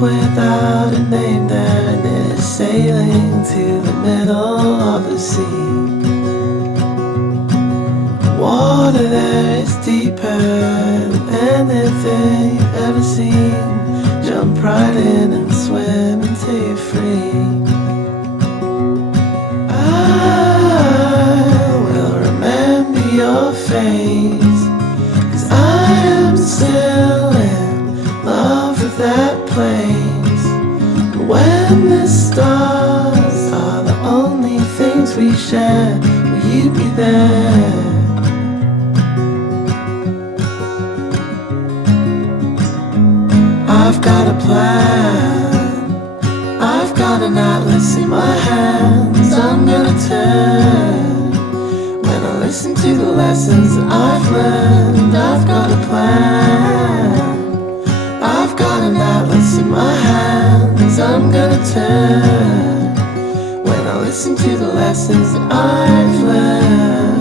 without a name there, and it is sailing to the middle of the sea. Water there is deeper than anything you've ever seen. Jump right in and swim until you're free. I will remember your face, 'cause I am still in love with that place. And when the stars are the only things we share, will you be there? I've got a plan, I've got an atlas in my hands. I'm gonna turn when I listen to the lessons that I've learned. I've got a plan, I've got an atlas in my hands. I'm gonna turn when I listen to the lessons that I've learned.